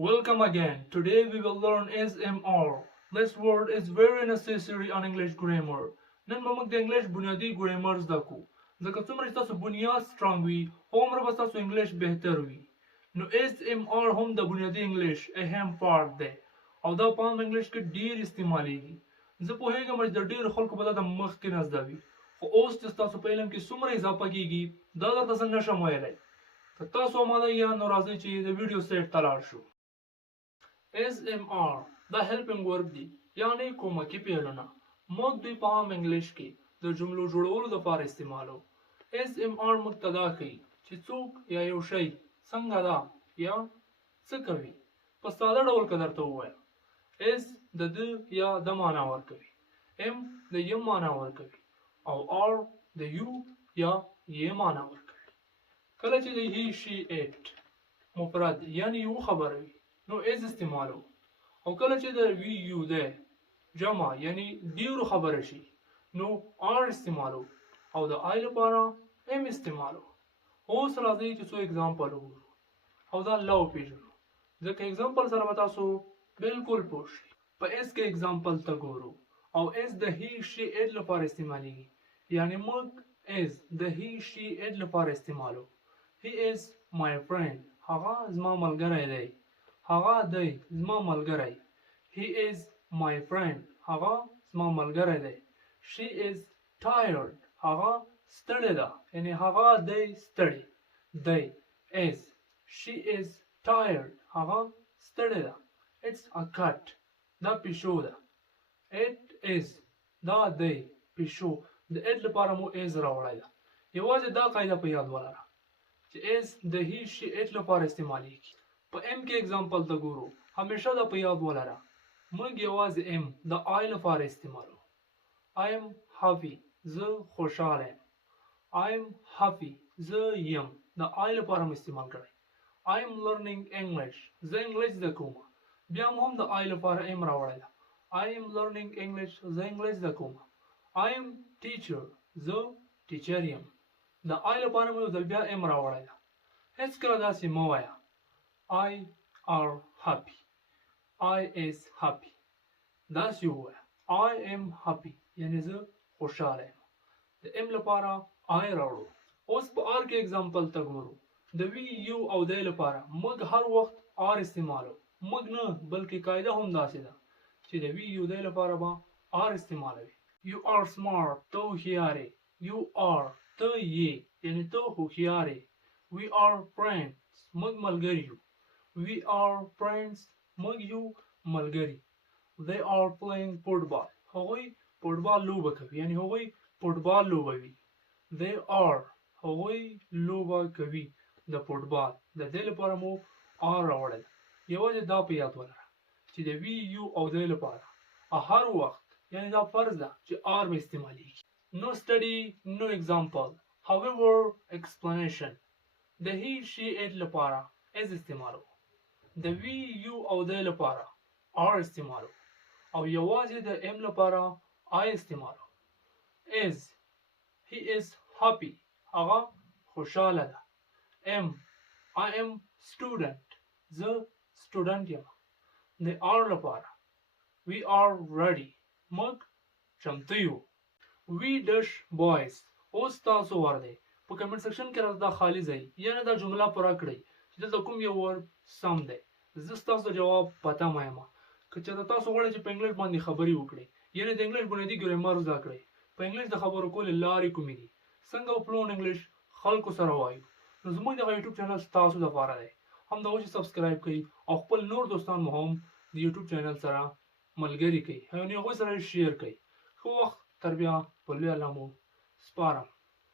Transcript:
Welcome again. Today we will learn SMR. This word is very necessary on English grammar. نن به موږ د انګلیش بنیادی ګرامر زده کوو. ځکه څومره چې تاسو بنیاد سترانګ وي هومره به تاسو انګلیش بهتر وي. نو SMR هم د بنیادی انګلیش اهم پارت دی او دا په عام انګلیش کې ډیر استعمالیږي. زه پوهیږم چې د ډیرو خلکو به دا د مخکې نه زده وي، خو اوس چې ستاسو په علم کې څومره اضافه کیږي دا درته زه نشم ویلی. که تاسو اماده یا نو راځئ چې د ویډیو سیټ ته لاړ شو. SMR دا helping verb دی، یعنی کومکی پیلونه. موږ دوی په عام انګلیش کې د جملو جوړولو لپاره استعمالو. SMR موږ ته دا ښیي چې څوک یا یو شی څنګه ده یا څه کوي. په ساده ډول که درته ووایم، S د د یا د معنا ورکوي، M د یم معنا ورکوي او R د یو یا ی معنا ورکوي. کله چې د هی شي اټ مفرد یعنی یو خبره وي نو اس استعمالو، او کله چې د وی یو ده جمع یعنی ډیرو خبره شي نو آر استعمالو، او د آی لپاره ام استعمالو. اوس راځئ چې څو اگزامپل وګورو او دا الله وپېژنو، ځکه اگزامپل سره به تاسو بالکل پوه شئ. په اس کې اگزامپل ته ګورو او اس د هی شي اټ لپاره استعمالیږي، یعنی موږ اس د هی شي اټ لپاره استعمالو. He is my friend. هغه زما ملګری دی. هغه دی زما ملګری. He is my friend. هغه زما ملګری دی. She is tired. هغه ستړې ده، یعنی هغه دی ستړی. دی is. She is tired. هغه ستړې ده. It's a cat. دا پیشو ده. It is. دا دی پیشو. د it لپاره مو is راوړی ده. یوازې دا قاعده په یاد ولره چې اس د هی شي اټ لپاره استعمالیږي. په ام کې اگزامپل ته ګورو، همیشه دا په یاد ولره موږ یوازې ام د آی لپاره استعمالو. I am happy. زه خوشحاله یم. I am happy. زه یم د آی لپاره م استعمال کړی. I am learning English. زه انګلیش زده کوم، بیا هم د آی لپاره ام راوړی ده. I am learning English. زه انګلیش زده کوم. I am teacher. زه ټیچر یم. د آی لپاره مې یو ځل بیا ام راوړی ده. هېڅکله داسې مه وایه I are happy. I is happy. داسې ووایه I am happy، یعنی زه خوشحاله یم. د ام لپاره آی راوړو. اوس په آر کې اگزامپل ته ګورو. د وی یو او دی لپاره موږ هر وخت آر استعمالو. موږ نه بلکې قاعده هم داسې ده چې د وی یو دی لپاره به آر استعمالوي. You are smart. ته هوښیار یې. You are ته یې، یعنی ته هوښیار یې. We are friends. موږ ملګري یو. We are friends. موږ یو ملګري. They are playing football. هغوی فوټبال لوبه کوي، یعنی هغوی فوټبال لوبوي. They are هغوی لوبه کوي د فوټبال. د دې لپاره مو آر راوړل. یوازې دا په یاد ولره چې د وی یو او دی لپاره هر وخت، یعنی دا فرض ده چې آر مې استعمالیږي. No study, no example. However, explanation. د هی شي اټ لپاره از استعمالو. د وی یو او دی لپاره آر استعمالو، او یوازې د ام لپاره آی استعمالو. is. He is happy. هغه خوشحاله ده. am. I am student. زه student یم. د آر لپاره we are ready. موږ چمتو یو. We dash boys. اوس تاسو ور دی په کمنټ سیکشن کې راځه دا خالی ځای یعنی دا جمله پوره کړئ چې دلته کوم یو ورډ سم دی. زه ستاسو جواب پته مه یم. که چېرته تاسو غواړئ چې په انګلیش باندې خبرې وکړئ، یعنی د انګلیش بنیادي ګرامر زده کړئ، په انګلیش د خبرو کولو لارې کومې دي، څنګه په فلوئنټ انګلیش خلکو سره وایو، نو زموږ دغه یوټیوب چینل ستاسو لپاره دی. همدغه چې سبسکرایب کړئ او خپل نور دوستان مو هم د یوټیوب چینل سره ملګري کړئ، یعنې هغوی سره یې شیر کړئ. ښه وخت تر بیا په لوی الله مو سپارم.